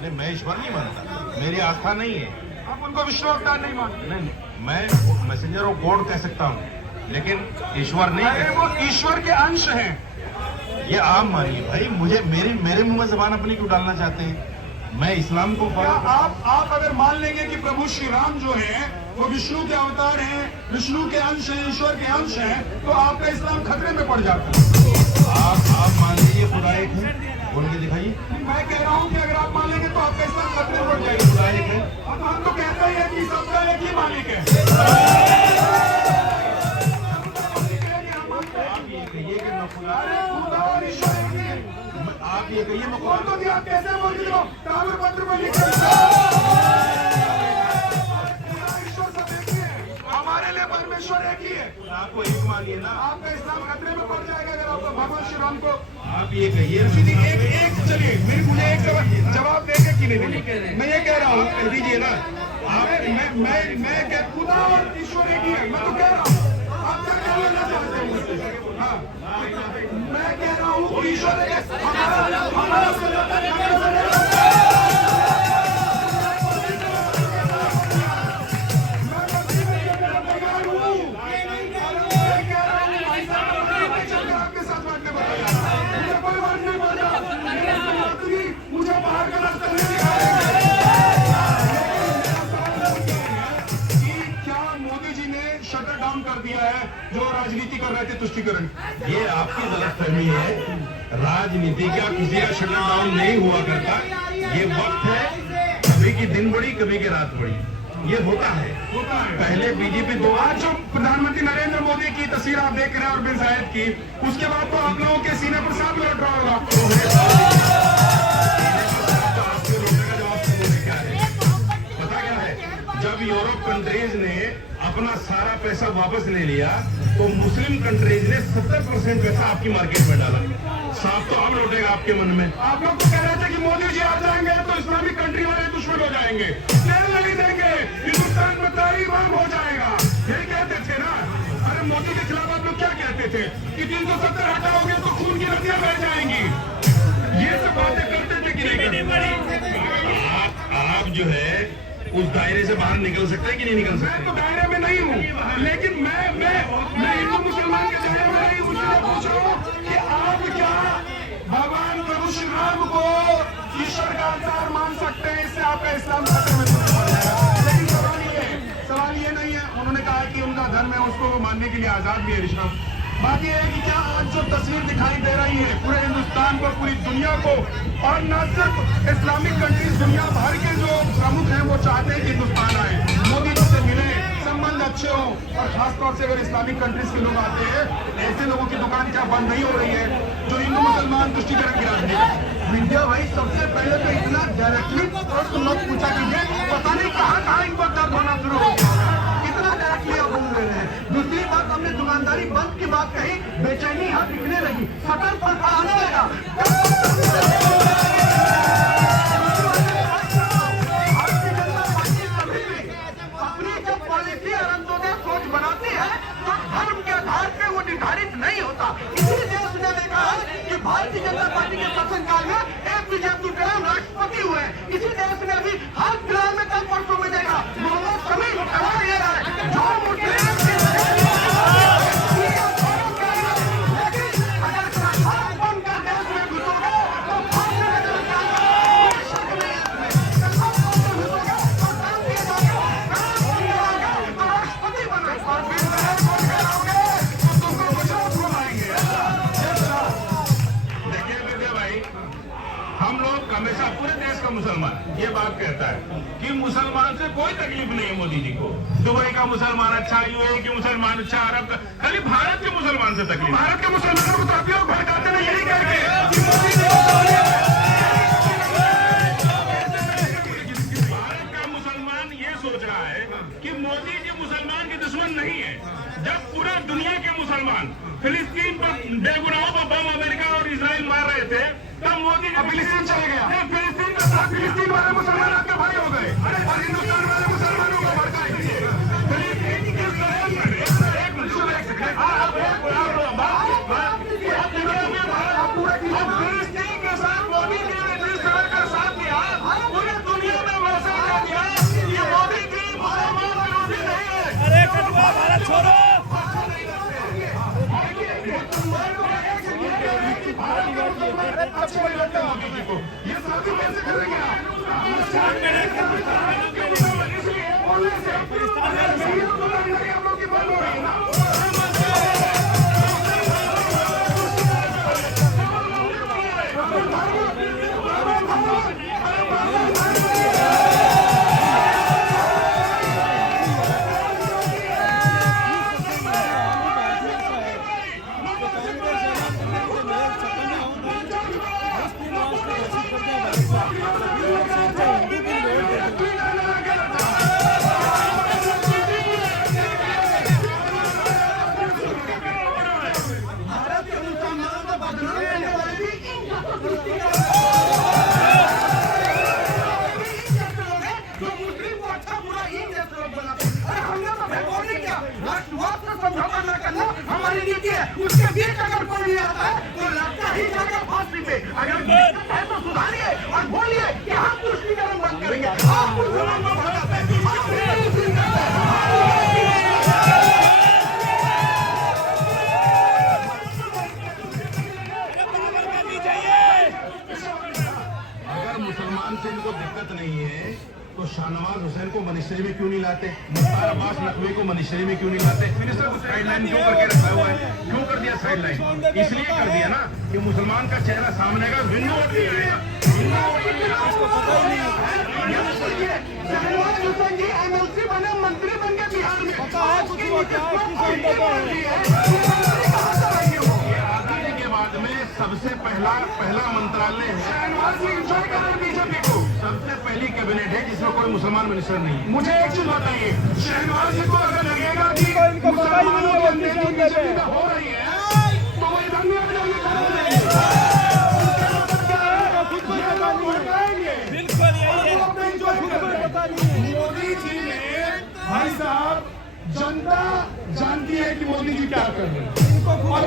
नहीं, मैं ईश्वर नहीं मानता, मेरी आस्था नहीं है। आप उनको विष्णु अवतार नहीं मानते? नहीं, मैं मैसेंजर ऑफ गॉड कह सकता हूँ, लेकिन ईश्वर नहीं अरे कह वो ईश्वर के अंश हैं। सकता। ये आप मानिए भाई, मुझे मेरे मुंह में जबान अपनी क्यों डालना चाहते हैं? मैं इस्लाम को क्या आप अगर मान लेंगे कि प्रभु श्री राम जो है वो विष्णु के अवतार हैं, विष्णु के अंश हैं, ईश्वर के अंश हैं, तो आपका इस्लाम खतरे में पड़ जाता है। आप मान लीजिए खुदा एक है, बोल के दिखाइए। मैं कह रहा हूँ कि अगर आप मान लेंगे तो आपका इस्लाम खतरे में पड़ जाएगा। खुदा एक है, अब हम तो कहते ही है कि सबका एक ही मालिक है। आप ये कहिए कि मैं खुदा, अरे खुदा और ईश्वर एक ही है। आप ये कहिए मैं बोल खुदा। तो दिया, आप कैसे बोल रहे हो? ताम्र पत्र में लिखा है ईश्वर सब एक ही है। हमारे लिए परमेश्वर एक ही है। आपको एक मानिए ना, आपका इस्लाम खतरे में पड़ जाएगा अगर आप भगवान श्री राम को आप ये कहिए ना। एक चलिए मुझे एक जवाब देंगे कि नहीं? मैं ये कह रहा हूँ, कह दीजिए ना। मैं कह खुदा और ईश्वर एक ही है। मैं तो कह रहा हूँ, आप क्या कहना चाहते हैं मुझसे? हाँ, मैं कह रहा हूँ ईश्वर एक है। आपके साथ बांटने बताया मुझे कोई बात नहीं बोला, मुझे बाहर का रास्ता नहीं क्या मोदी जी ने शटर डाउन कर दिया है जो राजनीति कर रहे थे तुष्टिकरण? ये आपकी गलतफहमी है। राजनीति का किसी का शटर डाउन नहीं हुआ करता। ये वक्त है, कभी की दिन बड़ी, कभी की रात बड़ी, ये होता है। पहले बीजेपी दो, आज जो प्रधानमंत्री नरेंद्र मोदी की तस्वीर आप देख रहे हैं और बिन जायद की, उसके बाद तो आप लोगों के सीने पर सांप लौट रहा होगा। पता क्या है, जब यूरोप कंट्रीज ने अपना सारा पैसा वापस ले लिया तो मुस्लिम कंट्रीज ने 70% पैसा आपकी मार्केट में डाला। सांप तो अब लौटेगा आपके मन में। आप लोग तो कह रहे थे कि मोदी जी आ जाएंगे तो इस्लामिक कंट्री वाले दुश्मन हो जाएंगे, तेल नहीं देंगे, हिंदुस्तान में तालिबान हो जाएगा, यही कहते थे ना? अरे मोदी के खिलाफ आप लोग क्या कहते थे कि 370 हटाओगे तो खून की नदियां बह जाएंगी? ये सब बातें करते थे कि नहीं? आप जो है उस दायरे से बाहर निकल सकते हैं कि नहीं निकल मैं सकते? तो दायरे में नहीं हूँ, लेकिन मैं हिंदू मुसलमान के दायरे में नहीं हूँ। मुझे पूछ रहा हूँ कि आप क्या भगवान प्रभु श्री राम को ईश्वर का अवतार मान सकते हैं? इससे आपका इस्लाम खतरे में पड़ जाएगा। लेकिन सवाल ये नहीं है। उन्होंने कहा कि उनका धर्म है, उसको वो मानने के लिए आजाद भी है ऋषभ। बात यह है कि क्या आज जो तस्वीर दिखाई दे रही है पूरे हिंदुस्तान को, पूरी दुनिया को, और न सिर्फ इस्लामिक कंट्रीज, दुनिया भर के जो प्रमुख हैं वो चाहते हैं कि हिंदुस्तान आए, मोदी जी से मिले, संबंध अच्छे हों, और खासतौर से अगर इस्लामिक कंट्रीज के लोग आते हैं, ऐसे लोगों की दुकान क्या बंद नहीं हो रही है जो हिंदू मुसलमान तुष्टिकरण की राजनीति? विद्या भाई, सबसे पहले तो इतना डायरेक्टली प्रश्न मत पूछा कीजिए, पता नहीं कहाँ इनको दर्द होना शुरू हो गया, इतना डायरेक्टली आप बोल रहे हैं। दूसरी बात, हमने दुकानदारी बंद की बात कही, बेचैनी यहाँ दिखने लगी, शटर पर आने लगा। अपनी जब पॉलिसी और अंत्योदय सोच बनाती है तो धर्म के आधार पे वो निर्धारित नहीं होता। इसी देश ने देखा है कि भारतीय जनता पार्टी के शासनकाल में APJ अब्दुल कलाम राष्ट्रपति हुए। इसी देश ने अभी हाल फिलहाल में कल परसों में देखा मोहम्मद शमी अवार्ड ले रहा है, जो मुस्लिम हमेशा पूरे देश का मुसलमान ये बात कहता है कि मुसलमान से कोई तकलीफ नहीं है मोदी जी को। दुबई का मुसलमान अच्छा, यूएई के मुसलमान अच्छा, अरब का, खाली भारत के मुसलमान से तकलीफ। भारत के मुसलमानों को तो आप लोग भड़काते हैं यही कह के। भारत का मुसलमान ये सोच रहा है कि मोदी जी मुसलमान के दुश्मन नहीं है। जब पूरा दुनिया के मुसलमान फिलिस्तीन पर बेगुनाहों पर बम अमेरिका और इजराइल मार रहे थे, तब मोदी जी फिलिस्तीन चले गया। फिलिस्तीन वाले मुसलमान आपके भाई हो गए और हिंदुस्तान वाले मुसलमानों को भड़काएंगे। फिलिस्तीन के साथ मोदी जी ने जिस तरह का साथ दिया हमारी नीति है, उसके बीच अगर कोई नहीं आता है तो लगता ही जाएगा फांसी पे। अगर दिक्कत है तो सुधारिए और बोलिए कि हम तुष्टीकरण बंद करेंगे। आप मुसलमान को भगाते हैं, आप मुस्लिम करते हैं। अगर मुसलमान से इनको दिक्कत नहीं है तो शाहनवाज हुसैन को मनीषरी में क्यों नहीं लाते? मुख्तार अब्बास नकवी को मनीषरी में क्यों नहीं लाते? मिनिस्टर को साइडलाइन क्यों करके रखा हुआ है? क्यों कर दिया साइडलाइन? इसलिए कर दिया ना कि मुसलमान का चेहरा सामने का हिंदू वोट नहीं आएगा। शहनवाज हुसैन जी MLC बने, मंत्री बन गए बिहार में। आजादी के बाद में सबसे पहला मंत्रालय है। शहनवाज जी इंजॉय कर रहे बीजेपी को। सबसे पहली कैबिनेट है जिसमें कोई मुसलमान मिनिस्टर नहीं है। मुझे एक चीज बताइए, शहनवाज जी को अगर लगेगा कि मुसलमानों की अंदर बीजेपी में हो रही है तो वो इधर में अपने मोदी जी ने, भाई साहब, जनता जानती है कि मोदी जी क्या कर रहे हैं और